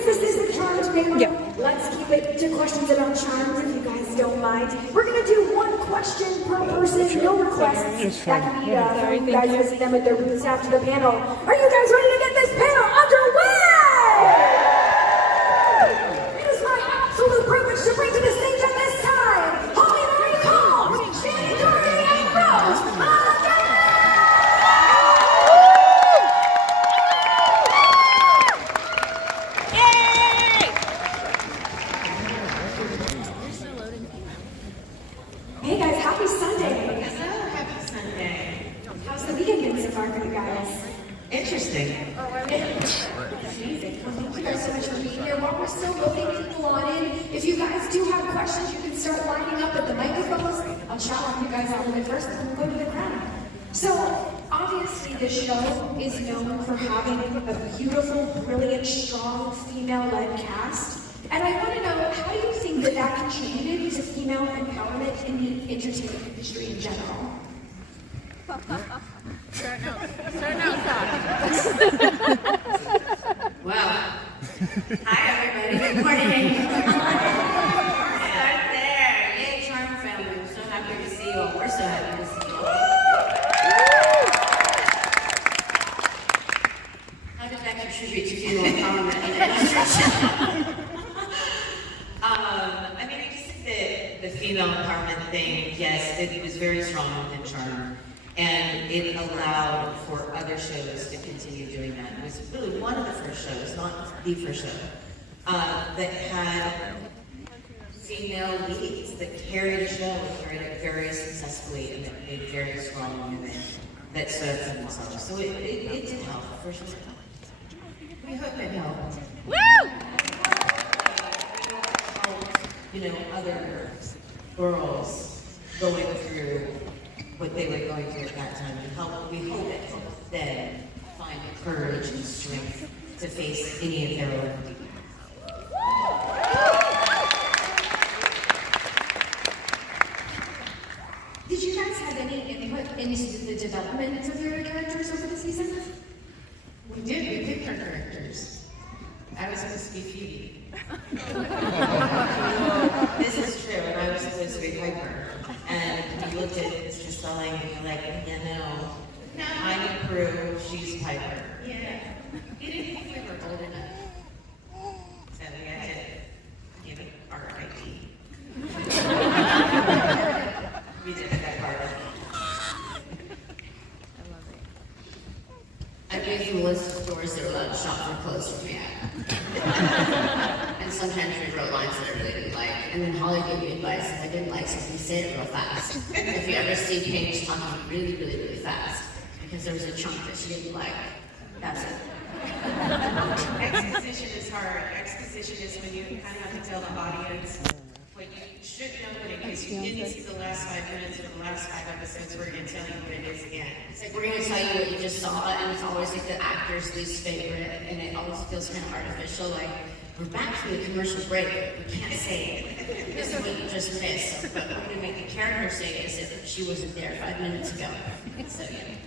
since this is the Charmed panel, let's keep it to questions about Charmed, if you guys don't mind. We're going to do one question per person, no requests. That can be from you guys visit them at their booths after the panel. Are you guys ready to get this panel underway? It is my absolute privilege to bring to the stage at this time, Holly Marie Combs, Shannen, and Rose. Hey guys, happy Sunday! So happy Sunday. How's the weekend been so far for you guys? Interesting. Amazing. Well, thank you guys so much for being here. While we're still voting people on in, if you guys do have questions, you can start lining up at the microphones. I'll chat with you guys a little bit first, and then we'll go to the crowd. So, obviously, this show is known for having a beautiful, brilliant, strong, female-led cast. And I want to know, how do you think that that contributed to female empowerment in the entertainment industry in general? Well, hi everybody. Good morning. Start there. Yay, Charm family. I'm so happy to see you all. We're so happy to see you all. How did that contribute to female empowerment in the industry? I mean, I just think the female empowerment thing, yes, it was very strong within Charm. And it allowed for other shows to continue doing that. It was really one of the first shows, not the first show, that had female leads, that carried a show, that carried it very successfully, and that made very strong women that stood up for themselves. So it did help, for sure. We hope it helped. Woo! You know, other girls going through what they were going through at that time, and we hope it helped them find the courage and strength to face any of their own. Did you guys have any input into the development of your characters over the season? We did. We picked our characters. I was supposed to be Phoebe. This is true, and I was supposed to be Piper. And we looked at Mr. Spelling and we're like, yeah, no, I'm a Prue, she's Piper. Yeah. You didn't think we were old enough. So we had to give it our ID. We did that part. I gave them a list of stores that were allowed to shop for clothes from me at. And sometimes we wrote lines that I really didn't like. And then Holly gave me advice if I didn't like something, say it real fast. If you ever see Paige talking really, really, really fast, because there was a chunk that she didn't like. That's it. Exposition is hard. Exposition is when you kind of have to tell the audience what you should know, but in case you didn't see the last 5 minutes or the last 5 episodes, we're going to tell you what it is again. It's like we're going to tell you what you just saw, and it's always like the actor's least favorite, and it always feels kind of artificial. Like, we're back from the commercial break, but we can't say it. This is what you just missed. But we're going to make the character say it as if she wasn't there 5 minutes ago. So, yeah.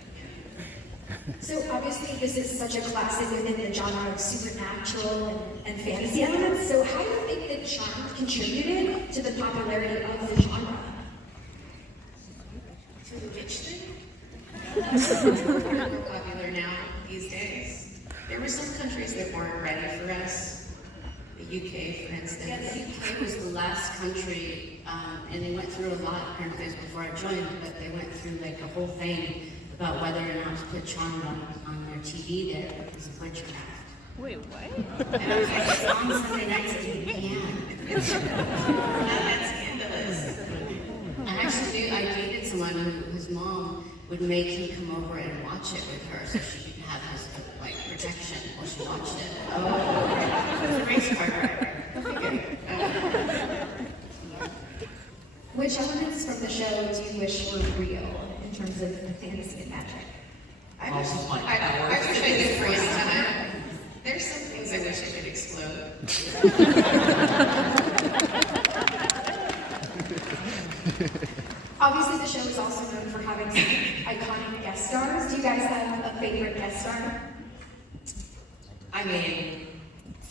So obviously this is such a classic within the genre of supernatural and fantasy elements. So how do you think that Charmed contributed to the popularity of the genre? To the witch thing? We're more popular now these days. There were some countries that weren't ready for us. The UK, for instance. Yeah, the UK was the last country, and they went through a lot apparently before I joined, but they went through like a whole thing about whether or not to put Charmed on their TV there because of witchcraft. Wait, what? And I was like, it's on Sunday nights at 8 p.m. That's scandalous. I dated someone whose mom would make him come over and watch it with her so she could have his like protection while she watched it. Oh, it was a race car driver. Which elements from the show do you wish were real in terms of the fantasy and magic? I wish I could freeze time. There's some things I wish I could explode. Obviously, the show is also known for having some iconic guest stars. Do you guys have a favorite guest star? I mean,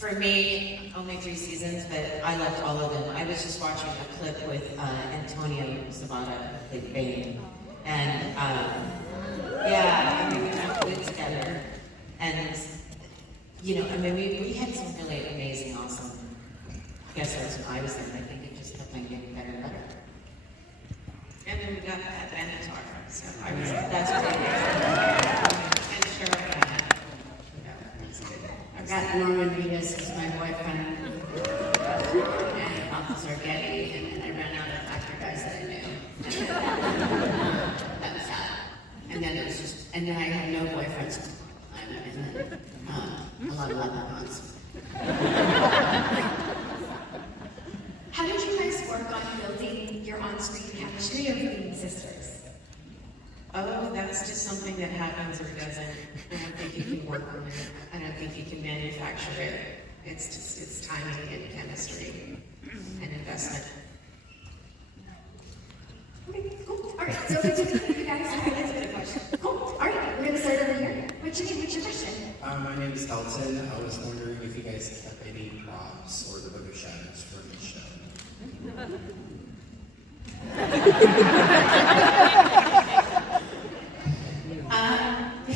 For me, only 3 seasons, but I loved all of them. I was just watching a clip with Antonio Sabata, the Bane, and yeah, I mean, we put together, and you know, I mean, we had some really amazing, awesome guest stars when I was there. And I think it just kept on getting better and better. And then we got that Benatar, so I was, That's what and sure, I've got Norman Reedus as my boyfriend, and Officer Getty, and then I ran out of actor guys that I knew. That was sad. And then it was just, and then I had no boyfriends. And then a lot of love months. How did you guys work on building your on-screen chemistry of being sisters? Oh, that's just something that happens or doesn't. I don't think you can work on it. I don't think you can manufacture it. It's just, it's timing and chemistry and investment. Okay, cool. All right, so it's okay if you guys have a question. Cool. All right, we're gonna start over here. What's your name? What's your question? My name is Dalton. I was wondering if you guys have any props or the Book of Shadows for the show.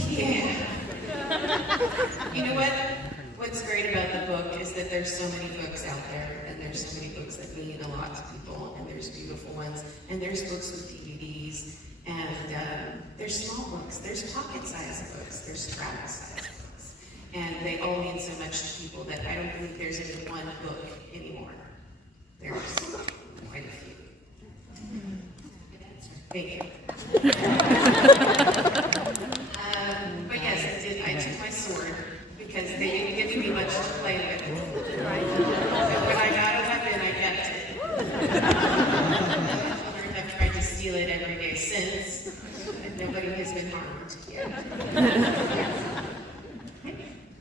Yeah. You know what? What's great about the book is that there's so many books out there, and there's so many books that mean a lot to people, and there's beautiful ones, and there's books with DVDs, and there's small books, there's pocket-sized books, there's travel-sized books, and they all mean so much to people that I don't think there's any one book anymore. There's quite a few. Thank you. But yes, I took my sword because they didn't give me much to play with. So when I got a weapon, I kept it. I've tried to steal it every day since, and nobody has been harmed yet.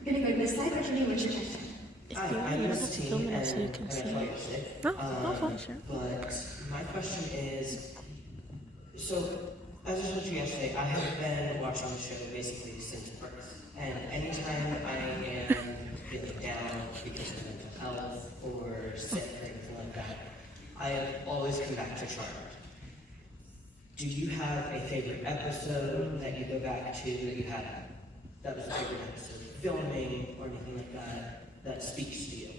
Gonna go to this side. What's your name? What's your question? If you want, you don't have to film it so you can see it. Oh, sure. But my question is, so as I told you yesterday, I have been watching the show basically since birth. And anytime I am feeling down because of mental health or sick or anything like that, I have always come back to Charmed. Do you have a favorite episode that you go back to that was a favorite episode of filming or anything like that speaks to you?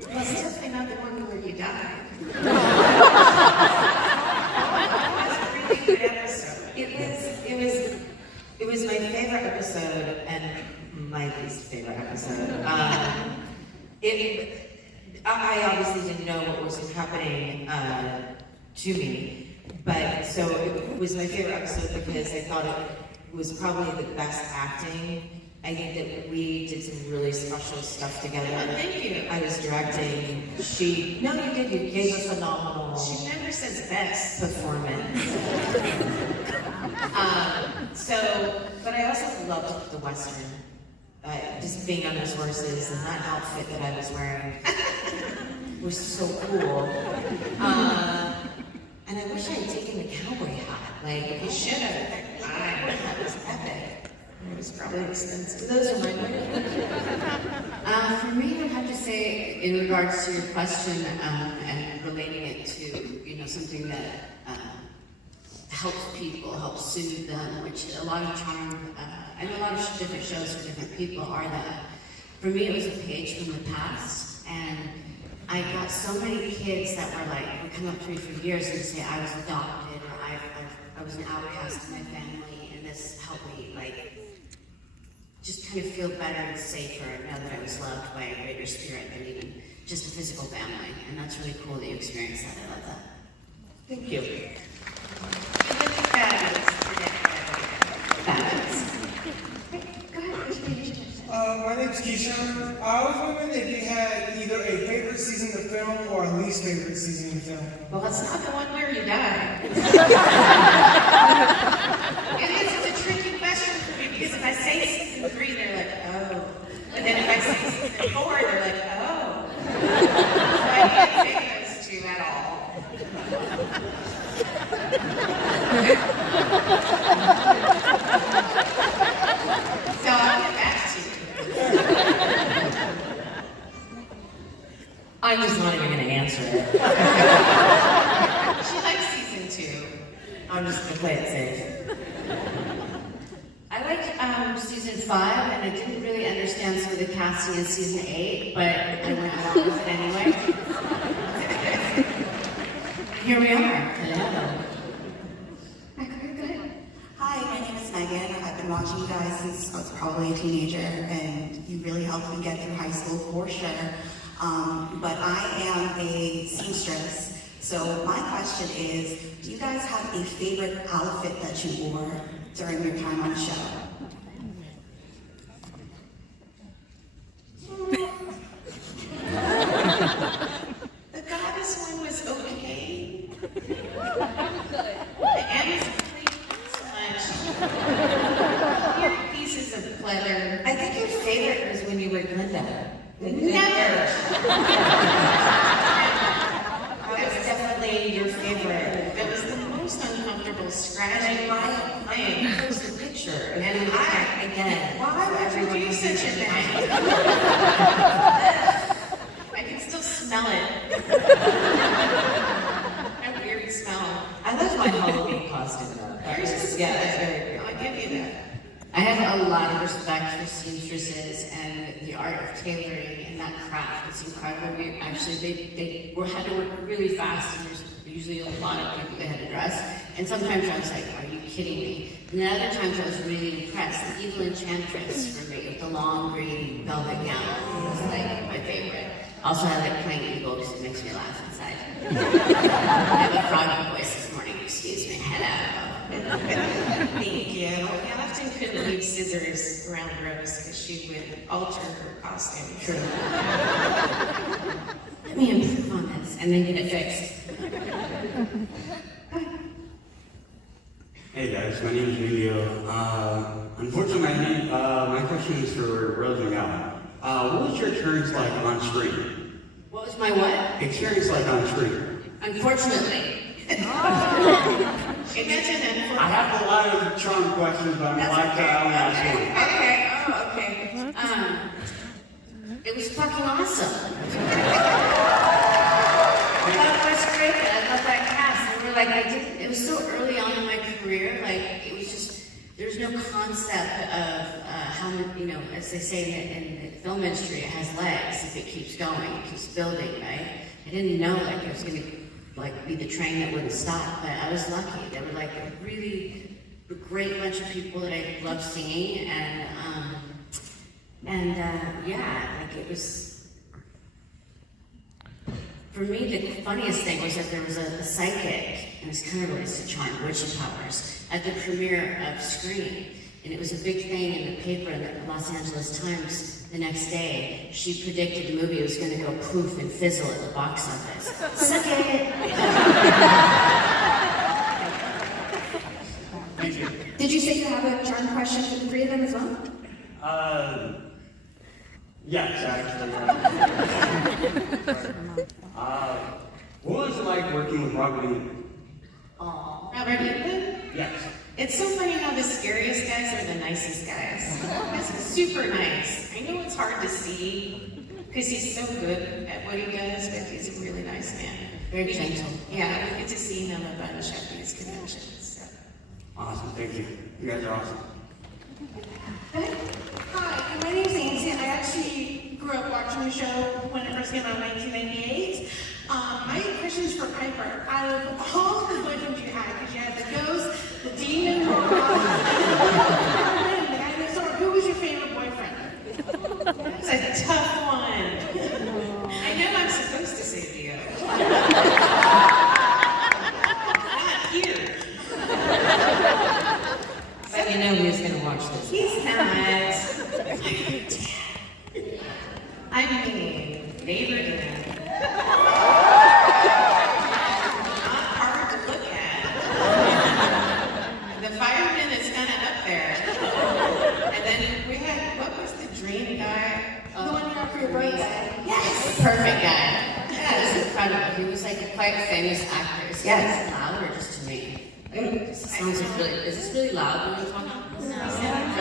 Well, it's definitely not the one where you die. That's a really good episode. It was my favorite episode and my least favorite episode. I obviously didn't know what was happening to me, but so it was my favorite episode because I thought it was probably the best acting. I think that we did some really special stuff together. Oh, thank you. I was directing. No, you did. You gave a phenomenal She never says best. performance. But I also loved the Western. Just being on those horses and that outfit that I was wearing was so cool. And I wish I had taken the cowboy hat. Like, You should have. that was epic. It was probably expensive. Those are my For me, I'd have to say, in regards to your question and relating it to, something that helps people, helps soothe them, which a lot of charm, and a lot of different shows for different people are that. For me, it was a page from the past, and I got so many kids that would come up to me for years and say I was adopted, or I was an outcast in my family, and this helped me, just kind of feel better and safer and know that I was loved by a greater spirit than even just a physical family. And that's really cool that you experienced that. I love that. Thank you. Fabulous. Go ahead. What's your name? What's your question? My name's Keisha. I was wondering if you had either a favorite season to film or a least favorite season to film. Well, it's not the one where you die. It's a tricky question for me because if I say season 3, they're like, oh. And then if I say season 4, they're like, oh. So I can't take those two at all. So I'll get back to you. I'm just not even gonna answer it. She likes season 2. I'm just gonna play it safe. I liked season 5, and I didn't really understand some of the casting in season 8, but I went along with it anyway. Here we are. Hello. Hi, my name is Megan. I've been watching you guys since I was probably a teenager, and you really helped me get through high school for sure. But I am a seamstress, so my question is, do you guys have a favorite outfit that you wore during your time on the show? The goddess one was okay. The Anna's complete much. Here pieces of pleather. I think your favorite was when you were Glinda. Never. That was definitely your favorite. That was the most uncomfortable scratching thing. Post the picture, and And again. why would you do such a thing? I can still smell it. That weird smell. I love my Halloween costume though. Yours is Yeah, good. that's very good. I'll give you that. I have a lot of respect for seamstresses and the art of tailoring and that craft. It's incredible. We actually, they had to work really fast, and there's usually a lot of people they had to dress. And sometimes I was like, are you kidding me? And then other times I was really impressed. The Evil Enchantress for me with the long green velvet gown was like my favorite. Also, I like playing Eagle because it makes me laugh inside. I have a froggy voice this morning. Excuse me. Hello. Thank you. I often couldn't leave scissors around Rose because she would alter her costume. True. Let me improve on this and then get it fixed. Hey guys, my name is Emilio. Unfortunately, my question is for Rose and Gal. What was your experience like on screen? What was my what? Experience like on screen. Unfortunately. Imagine that. I have a lot of charm questions, but I'm like to only ask one. Okay. It was fucking awesome. I thought it was great. I love that cast. They were like, it was so early on in my career, like, it was just, there's no concept of how, as they say in the film industry, it has legs if it keeps going, it keeps building, right? I didn't know, like, it was going to be the train that wouldn't stop, but I was lucky. They were like a really great bunch of people that I loved seeing, and it was, for me, the funniest thing was that there was a psychic, and it's kind of related to charm, witchy powers, at the premiere of Scream. And it was a big thing in the paper in the Los Angeles Times the next day. She predicted the movie was going to go poof and fizzle at the box office. Suck it! Thank you. Did you say you have a charm question for the three of them as well? Yes, actually. What was it like working with Robert? Robert Newton? Yes. It's so funny how the scariest guys are the nicest guys. This is super nice. I know it's hard to see because he's so good at what he does, but he's a really nice man. Very gentle. Yeah, we get to see him a bunch at these conventions. So. Awesome, thank you. You guys are awesome. Hi, my name's Nancy, and I actually grew up watching the show when it first came out in 1998. My question is for Piper. Out of all the boyfriends you had, because you had the ghost, the demon, the dinosaur, who was your favorite boyfriend? It's a tough one. I know I'm supposed to say Theo. Not here. But you know who's going to watch this. He's not. I mean, neighbor dad. Not hard to look at. The fireman is kind of up there. And then we had, what was the dream guy? The one you got for your birthday. Yes, the perfect guy. Yeah, it was incredible. He was like a quite famous actor. Is he loud or just to me? It sounds like really, is this really loud when you're talking? No.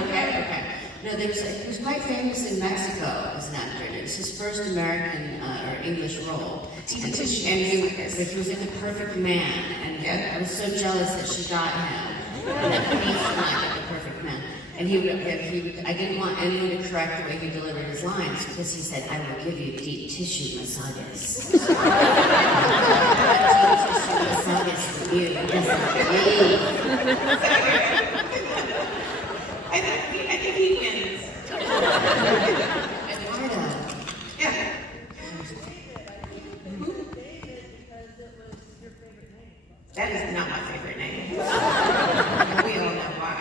Okay. No, he was quite famous in Mexico as an actor. And was his first American or English role. And he was like the perfect man, and I was so jealous that she got him, and that he should not get the perfect man. And I didn't want anyone to correct the way he delivered his lines, because he said, "I will give you deep tissue massages." Deep tissue massages for you, doesn't bleed. I think he wins. Eduardo. Yeah. That is not my favorite name. We all know why.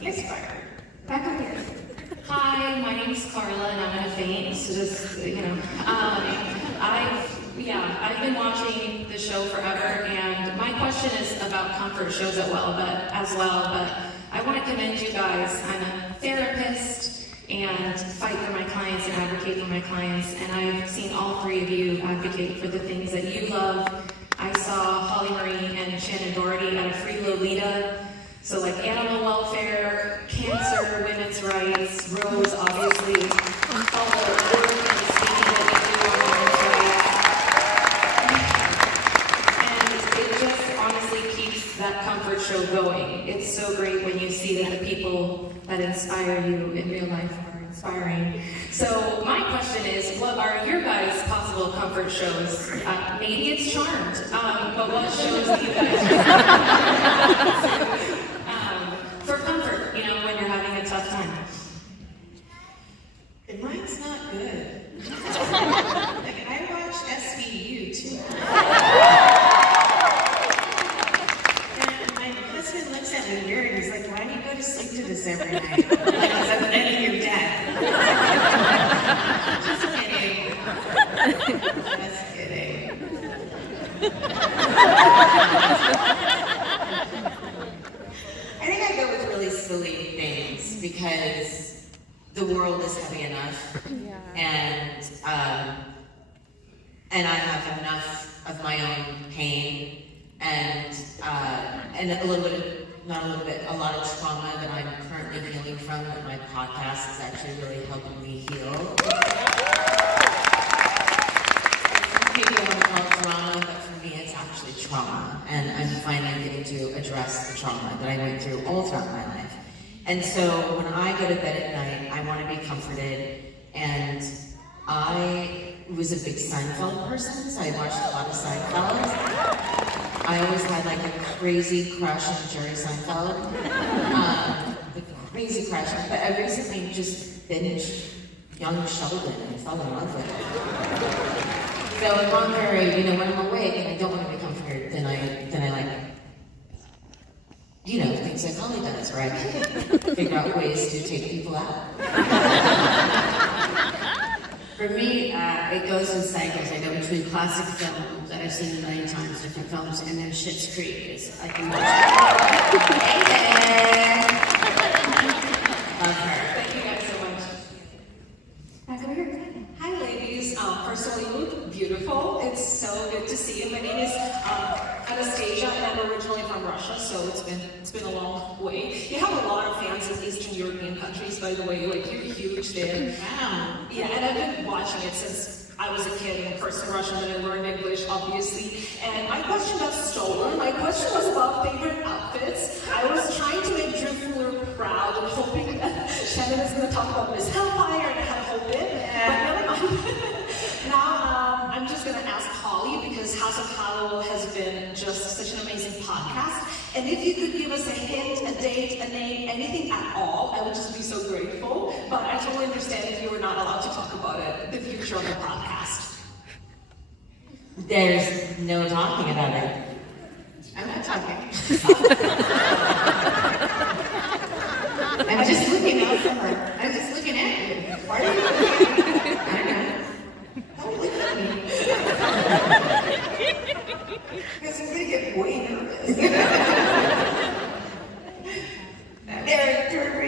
Yes, fire. Back up here. Hi, my name is Carla, and I'm gonna faint. So just I've been watching the show forever, and my question is about comfort shows as well. But I want to commend you guys. I'm a therapist and fight for my clients and advocate for my clients, and I've seen all three of you advocate for the things that you love. I saw Holly Marie and Shannen Doherty at a free Lolita. So like animal welfare, cancer, women's rights, Rose, obviously, all the work and speaking that they do on women's rights. And it just honestly keeps that comfort show going. It's so great when you see that the people that inspire you in real life are inspiring. So my question is, what are your guys' possible comfort shows? Maybe it's Charmed, but what shows do you guys for comfort, when you're having a tough time? And mine's not good. Like, I watch SVU too. And my husband looks at me weird and he's like, "Why do you go to sleep to this every night?" Because I'm letting your dad. Just kidding. Just kidding. I think I go with really silly things because the world is heavy enough, and I have enough of my own pain and a lot of trauma that I'm currently healing from. That my podcast is actually really helping me heal. Maybe I don't call it drama, but for me it's actually trauma, and I'm finally getting to address the trauma that I went through all throughout my life. And so when I go to bed at night, I want to be comforted, and I was a big Seinfeld person, so I watched a lot of Seinfeld. I always had like a crazy crush on Jerry Seinfeld, crazy crush, but I recently just binged Young Sheldon and fell in love with it. So I'm on very, when I'm awake and I don't want to be comforted, then I like, things like Holly does, where I figure out ways to take people out. For me, it goes in cycles. I go between classic films that I've seen a million times, different films, and then Schitt's Creek. I can watch it. Hey there! Love her. Thank you guys so much. Back over here. Hi, ladies. First of all, you look beautiful. It's so good to see you. My name is Anastasia, and I'm originally from Russia, so it's been a long way. You have a lot of fans in Eastern European countries, by the way. Like, you're huge there. Wow. Yeah, and I've been watching it since I was a kid, and first in Russian, then I learned English, obviously. And my question got stolen. My question was about favorite outfits. I was trying to make Drew Fuller proud and hoping that Shannen is going to talk about Miss Hellfire, and I had hope in. But never mind. Now, I'm just going to ask Holly, because House of Hallowell has been just such an amazing podcast. And if you could give us a hint, a date, a name, anything at all, I would just be so grateful. But I totally understand if you were not allowed to talk about it, the future of the podcast. There's no talking about it. I'm not talking. I'm just looking out for her. I'm just looking at you. Why are you looking at me? I don't know. Don't look at me. Because I'm going to get way nervous.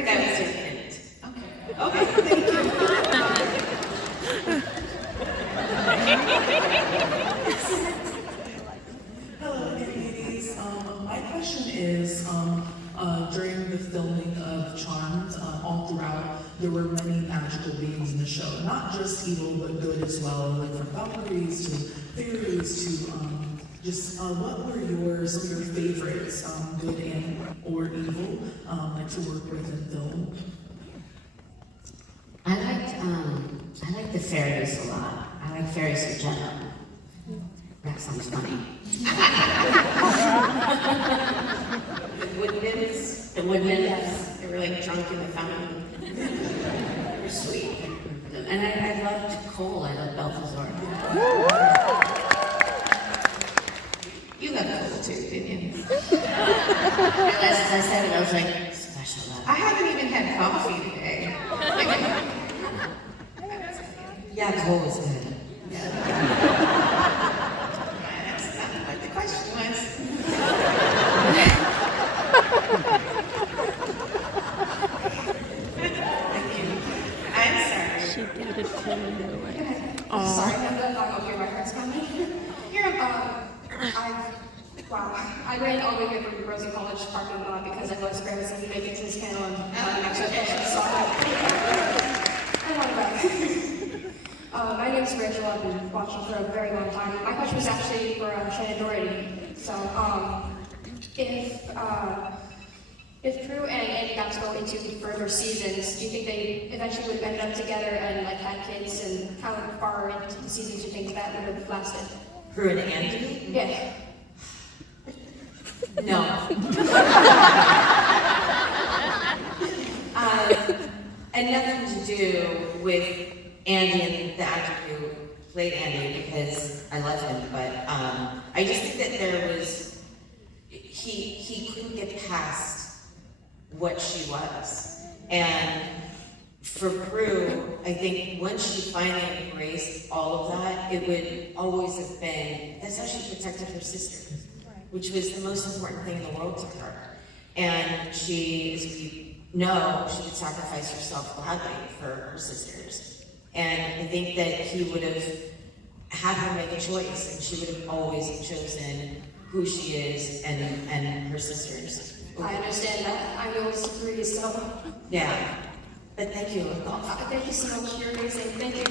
That was your hint. Okay, thank you. Hello, ladies. My question is, there were many magical beings in the show, not just evil but good as well, like from Valkyries to fairies to what were some of your favorites, good and or evil, like to work with in film? I liked the fairies a lot. I like fairies in general. That sounds funny. The wood nymphs. The wood nymphs. They were like drunk in the fountain. They were sweet. And I loved Cole. I loved Balthazar. You loved Cole too, didn't you? As I said it, I was like, special love. I haven't even had coffee today. Yeah, Cole was good. That's not what the question was. I'm sorry. She dated Cole in real life. Sorry, okay, my friend's coming. I ran all the way from Rosie College parking lot because I was embarrassed to make it to this panel and I want to back. My name's Rachel. I've been watching for a very long time. My question was actually for Shannen. So, if Prue and Andy got to go into further seasons, do you think they eventually would have ended up together and like had kids? And how far into the seasons do you think that would have lasted? Prue and Andy? Yeah. No. And nothing to do with Andy and the actor who played Andy, because I love him, but I just think that there was, he couldn't get past what she was. And for Prue, I think once she finally embraced all of that, it would always have been, that's how she protected her sister, which was the most important thing in the world to her. And she, as we know, she would sacrifice herself gladly for her sisters. And I think that he would have had her make a choice, and she would have always chosen who she is and her sisters. I understand that. I know it's agree, so. Yeah. But thank you. Thank you so much. You're amazing. Thank you.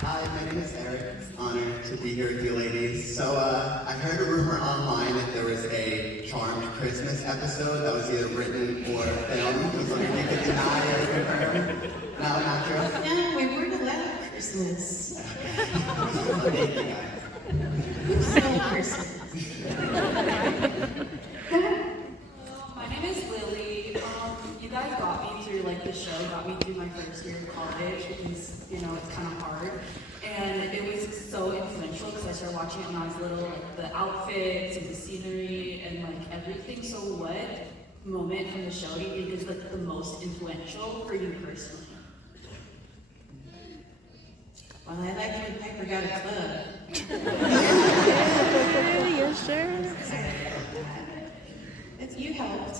Hi, my name is Eric. It's an honor to be here with you ladies. So I heard a rumor online that there was a Charmed Christmas episode that was either written or filmed. I was wondering if you could deny or confirm. No, not true? No, we weren't allowed Christmas. My name is Lily. You guys got me through the show, got me through my first year of college because it's kind of hard. And it was so influential because I started watching it when I was little, the outfits and the scenery and everything. So what moment from the show do you think is the most influential for you personally? Well, I like when Piper got a club. Yeah, sure. You helped.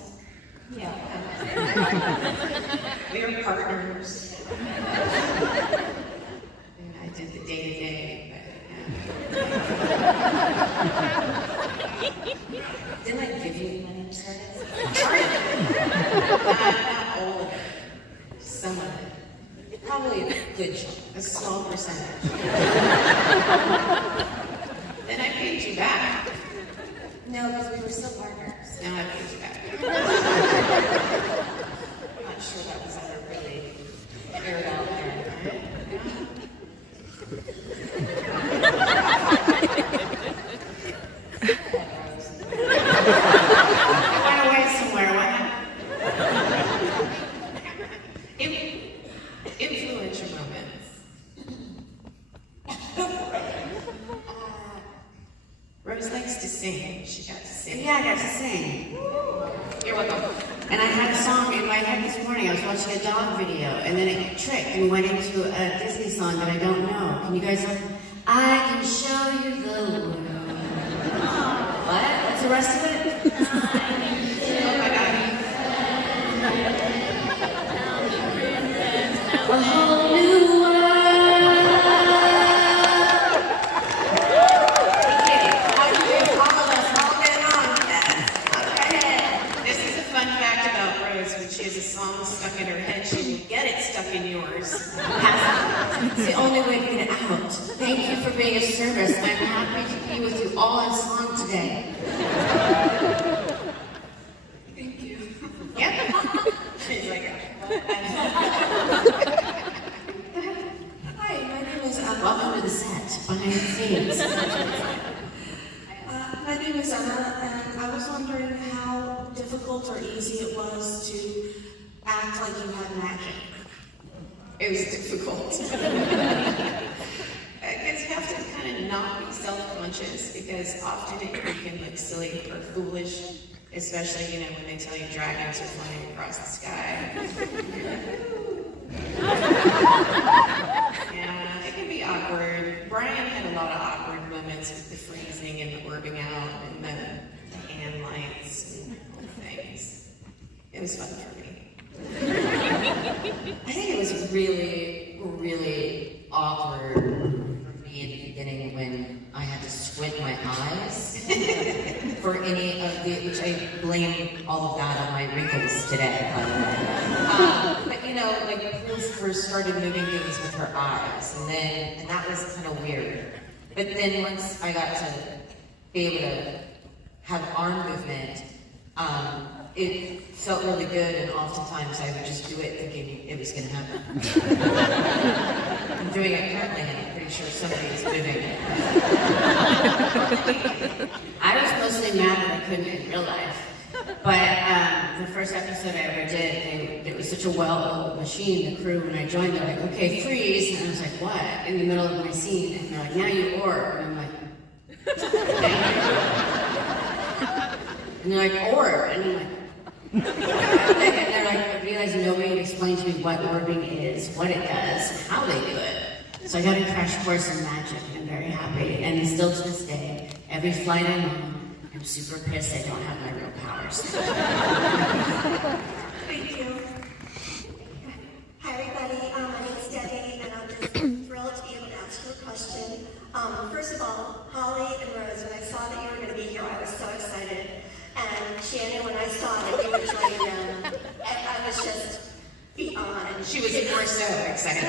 Yeah. We were partners. And I did the day-to-day, Didn't I give you money to start not all of it. Some of it. Probably a good chunk, a small percentage. Then I paid you back. No, because we were still partners. Now I paid you back. I'm not sure that was ever really aired out there. It went away somewhere, what happened? Influential moments. Rose likes to sing. She got to sing. Yeah, I got to sing. You're welcome. And I had a song in my head this morning. I was watching a dog video, and then it tricked and went into a Disney song that I don't know. Can you guys know? I can show you the world. What? What's the rest of it? Oh my God. A whole new world. This is a fun fact about was when she has a song stuck in her head, she will get it stuck in yours. It's the only way to get it out. Thank you for being of service. I'm happy to be with you all in song today. Thank you. Yep. She's like, Hi, my name is Emma. welcome to the set, behind the scenes. My name is Emma, and I was wondering how difficult or easy it was to act like you had magic. It was difficult. Because you have to kind of not be self-conscious, because often it can look silly or foolish, especially, when they tell you dragons are flying across the sky. Yeah, it can be awkward. Brian had a lot of awkward moments with the freezing and the orbing out and the hand lights and things. It was fun for me. I think it was really, really awkward for me in the beginning when I had to squint my eyes for any of which I blame all of that on my wrinkles today, by the way. But Prince first started moving things with her eyes, and that was kind of weird. But then once I got to be able to have arm movement, it felt really good, and oftentimes I would just do it thinking it was going to happen. I'm doing it currently, and I'm pretty sure somebody is moving. I was mostly mad that I couldn't in real life. But the first episode I ever did, it was such a well-oiled machine, the crew, when I joined, they're like, okay, freeze. And I was like, what? In the middle of my scene. And they're like, now you orb. And I'm like, and they're like, orb. And I'm like, and they're like, you guys know me, and explain to me what orbing is, what it does, how they do it. So I got a crash course in magic, and I'm very happy. And still to this day, every flight I'm on, I'm super pissed I don't have my real powers. Thank you. Hi everybody, my name is Debbie, and I'm just thrilled to be able to ask you a question. First of all, Holly and Rose, when I saw that you were going to be here, I was so excited. And Shannen, when I saw that you were joining them, I was just beyond. She was more so excited.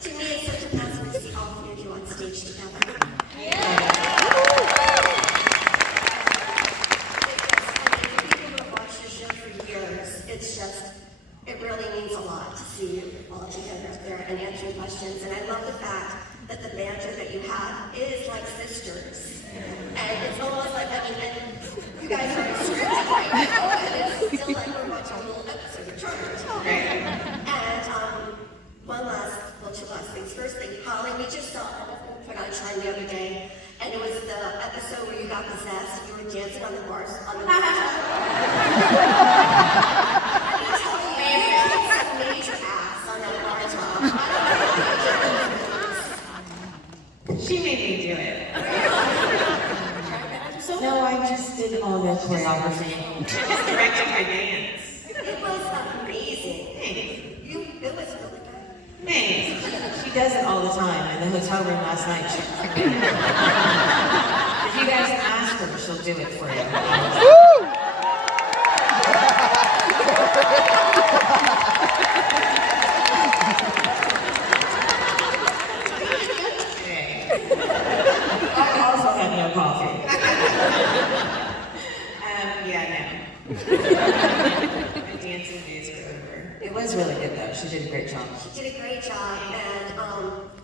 To me, it's such a blessing to see all three of you on stage together. It really means a lot to see you all together up there and answering questions. And I love the fact that the banter that you have is like sisters. And it's almost like, you guys are scripted right now, and it's still like we're watching a little episode of Charmed. And two last things. First thing, Holly, we just saw put on Charmed the other day, and it was the episode where you got possessed. You were dancing on the bars on the She made me do it. No, I just did all the choreography. I just directed my dance. It was amazing. It was really good. Thanks. She does it all the time in the hotel room last night. If you guys ask her, she'll do it for you. I also had no coffee. My dancing days are over. It was really good though. She did a great job. She did a great job, and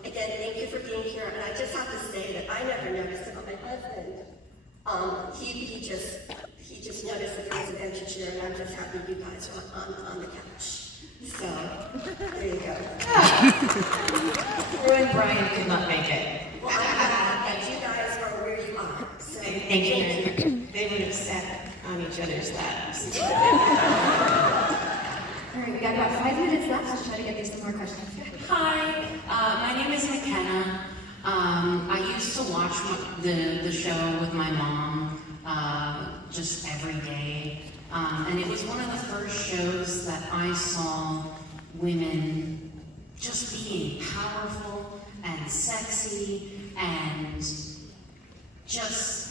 again, thank you for being here. And I just have to say that I never noticed it, but my husband, he just noticed that there was an empty chair, and I'm just happy you guys are on the couch. So there you go. Drew and Brian could not make it. Well, I'm glad that you guys are where you are. So Thank you. They would have sat on each other's laps. All right, we got about 5 minutes left. Let's try to get through some more questions. Hi, my name is McKenna. I used to watch the show with my mom just every day. And it was one of the first shows that I saw women just being powerful and sexy and just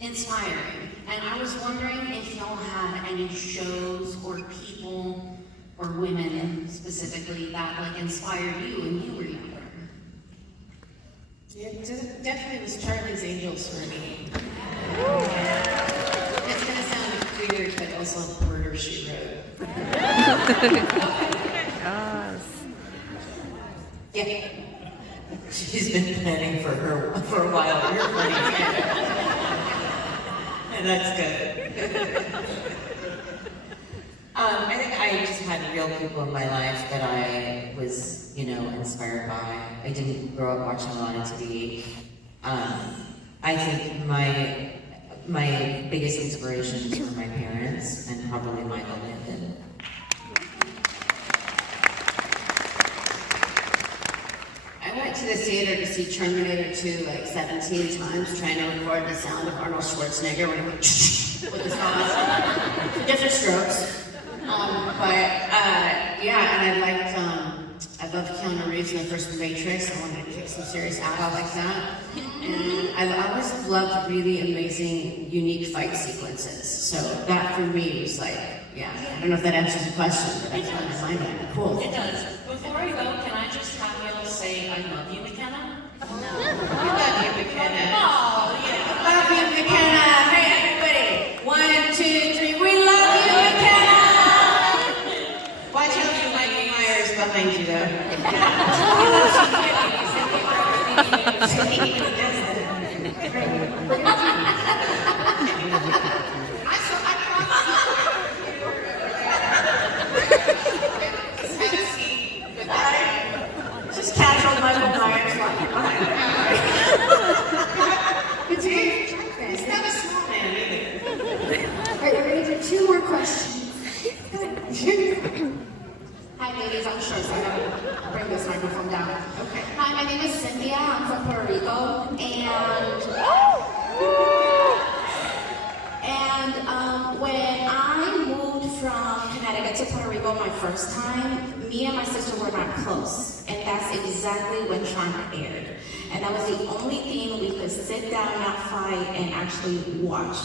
inspiring. And I was wondering if y'all had any shows or people or women specifically that like inspired you when you were younger. Yeah, definitely was Charlie's Angels for me. It's gonna sound weird, but also the Murder, She Wrote. Yeah. She's been planning for a while. You're funny. And that's good. I think I just had real people in my life that I was, inspired by. I didn't grow up watching a lot of TV. I think my biggest inspirations were my parents and probably Michael Landon. I went to the theater to see Terminator 2 like 17 times, trying to record the sound of Arnold Schwarzenegger when he went with his eyes. For different strokes. I loved Keanu Reeves in the first Matrix. I wanted to kick some serious ass out like that. And I always loved really amazing, unique fight sequences. So that for me was like, I don't know if that answers your question, but that's what I find it cool. It does. Before I go, can I just have y'all say I love you, McKenna? We love you, McKenna. Oh, yeah. Love you, McKenna. Hey, everybody. 1, 2, 3. We love you, McKenna. Watch out for Michael Myers behind you, though. Just casual Michael Myers walking behind her. He's not a small man either. All right, we're going to do 2 more questions. Hi ladies, I'm sure, so I'm gonna bring this microphone down. Okay. Hi, my name is Cynthia. I'm from Puerto Rico, and when I moved from Connecticut to Puerto Rico my first time, me and my sister were not close, and that's exactly when Charmed aired. And that was the only thing we could sit down, not fight, and actually watch.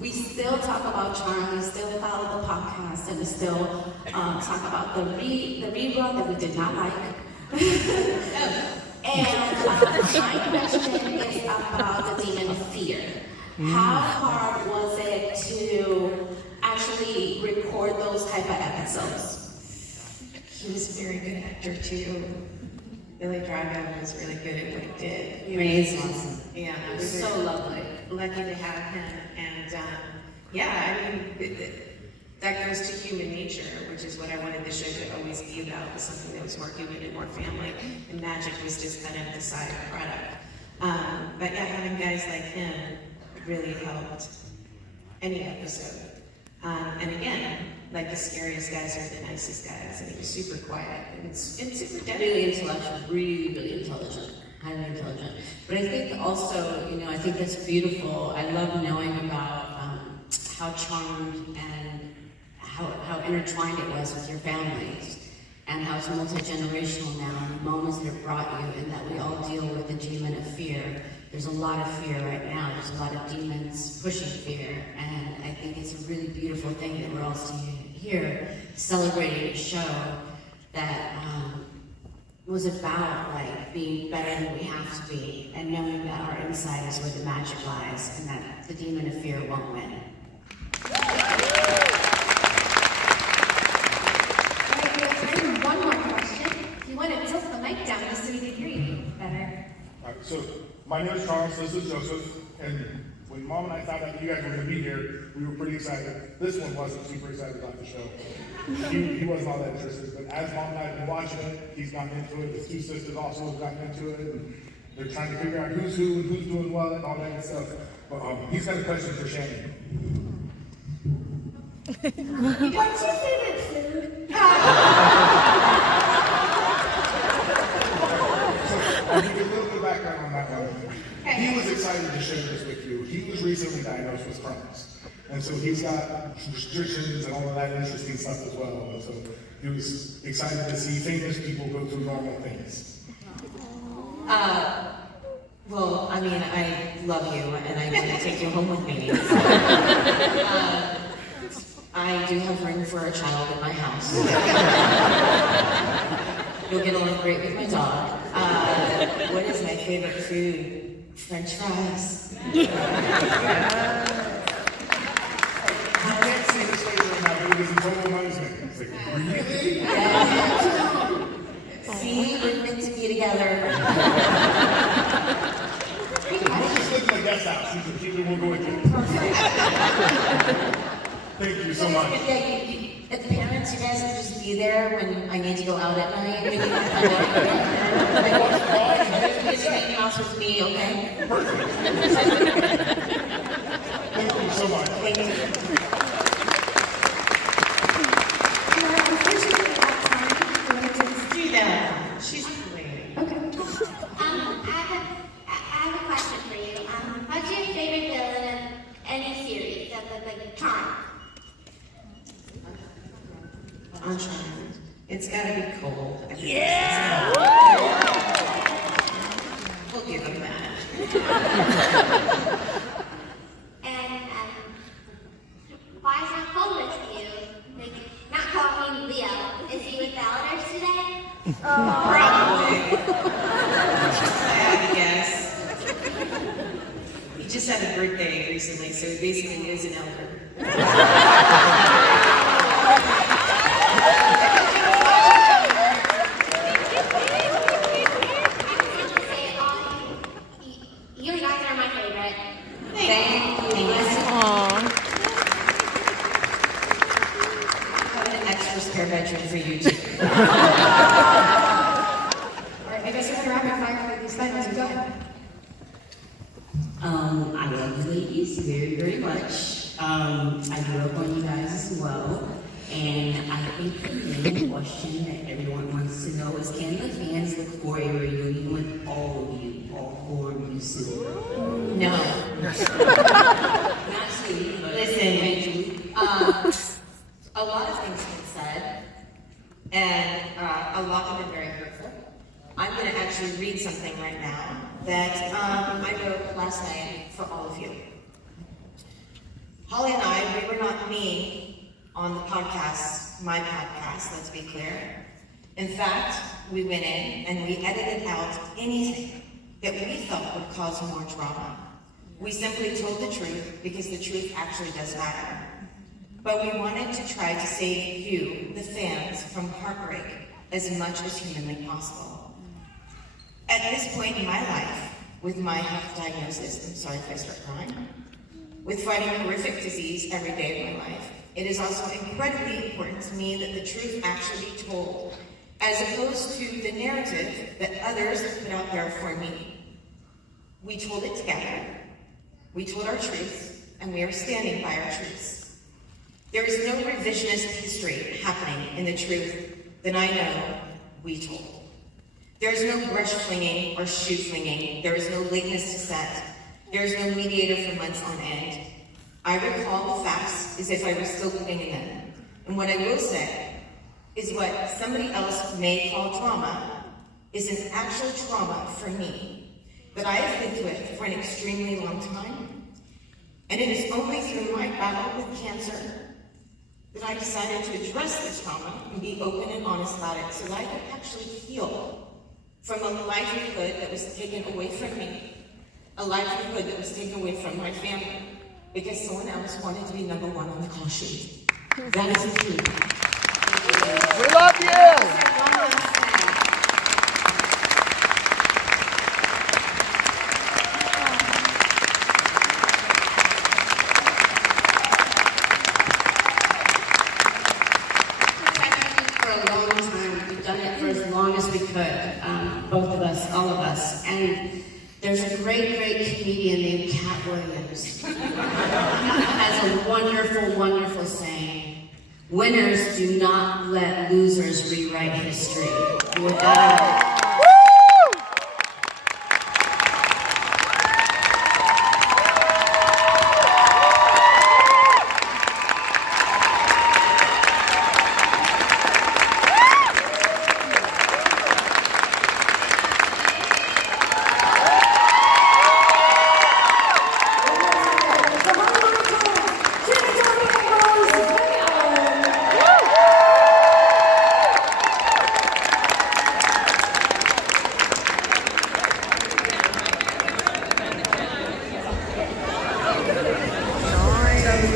We still talk about Charm, we still follow the podcast, and we still talk about the rerun that we did not like. And my question is about the demon of fear. How hard was it to actually record those type of episodes? He was a very good actor too. Billy Drago was really good at what he did. He was awesome. Yeah, He we was were so lovely. Lucky to have him, and that goes to human nature, which is what I wanted the show to always be about, was something that was more human and more family, and magic was just kind of the side product. But yeah, having guys like him really helped any episode. And again, like the scariest guys are the nicest guys, and he was super quiet and super dedicated. Really intellectual, really intelligent, highly intelligent. But I think also, I think that's beautiful. I love knowing about how charmed and how intertwined it was with your families, and how it's multi-generational now, and the moments that it brought you, and that we all deal with the demon of fear. There's a lot of fear right now. There's a lot of demons pushing fear, and I think it's a really beautiful thing that we're all seeing here, celebrating a show that was about being better than we have to be, and knowing that our inside is where the magic lies, and that the demon of fear won't win. All right, we have time for 1 more question. If you want to tilt the mic down just so we can hear you better. All right, so my name is Charles, this is Joseph, and when Mom and I found out that you guys were going to be here, we were pretty excited. This one wasn't super excited about the show. He wasn't all that interested, but as Mom and I have been watching it, he's gotten into it. His 2 sisters also have gotten into it, and they're trying to figure out who's who and who's doing what and all that good stuff. But he's got a question for Shannen. What's your favorite food? I'll give you a little bit of background on that one. He was excited to share this with you. He was recently diagnosed with Crohn's. And so he's got restrictions and all of that interesting stuff as well. And so he was excited to see famous people go through normal things. Well, I mean, I love you, and I want to take you home with me. I do have room for a child in my house. You'll get along great with my dog. What is my favorite food? French fries. You can't see the stage right now, but it is a total amazement. It's like, really? See, we're meant to be together. We'll just live in the guest house. People will go with you. Thank you so much. Yeah, as parents, you guys will just be there when I need to go out at night. Maybe not just hang out with me, okay? Perfect. Thank you so much. Thank you. Do that. She's waiting. I have a question for you. What's your favorite villain of any series of the Charmed? On Charmed. It's gotta be cold. Yeah! We'll give him that. And why is not home with you? Like, not calling him Leo. Is he with Validers today? Probably. I guess. He just had a birthday recently, so he basically is an elder. You guys are my favorite. Thank you. I have an extra spare bedroom for you too. Alright, I guess we're gonna rapid fire with these finals. Go ahead. I love you ladies very, very much. I grew up on you guys as well. And I think the main question that everyone wants to know is, can the fans look for a reunion with all of you, all 4 of you soon? No. Not soon, but Listen, eventually. a lot of things have been said, and a lot have been very hurtful. I'm going to actually read something right now that I wrote last night for all of you. Holly and I, we were not me on the podcast, my podcast, let's be clear. In fact, we went in and we edited out anything that we felt would cause more drama. We simply told the truth because the truth actually does matter. But we wanted to try to save you, the fans, from heartbreak as much as humanly possible. At this point in my life, with my health diagnosis, I'm sorry if I start crying, with fighting horrific disease every day of my life, it is also incredibly important to me that the truth actually be told, as opposed to the narrative that others have put out there for me. We told it together, we told our truths, and we are standing by our truths. There is no revisionist history happening in the truth that I know we told. There is no brush flinging or shoe flinging. There is no lateness to set. There is no mediator for months on end. I recall the facts as if I were still living in them. And what I will say is what somebody else may call trauma is an actual trauma for me that I have lived with for an extremely long time. And it is only through my battle with cancer that I decided to address this trauma and be open and honest about it so that I could actually heal from a livelihood that was taken away from me, a livelihood that was taken away from my family, because someone else wanted to be number 1 on the call sheet. That is the truth. We love you! For a long time, we've done it for as long as we could, both of us, all of us. And there's a great, great comedian named Cat Williams. Has a wonderful, wonderful saying: winners do not let losers rewrite history. With that,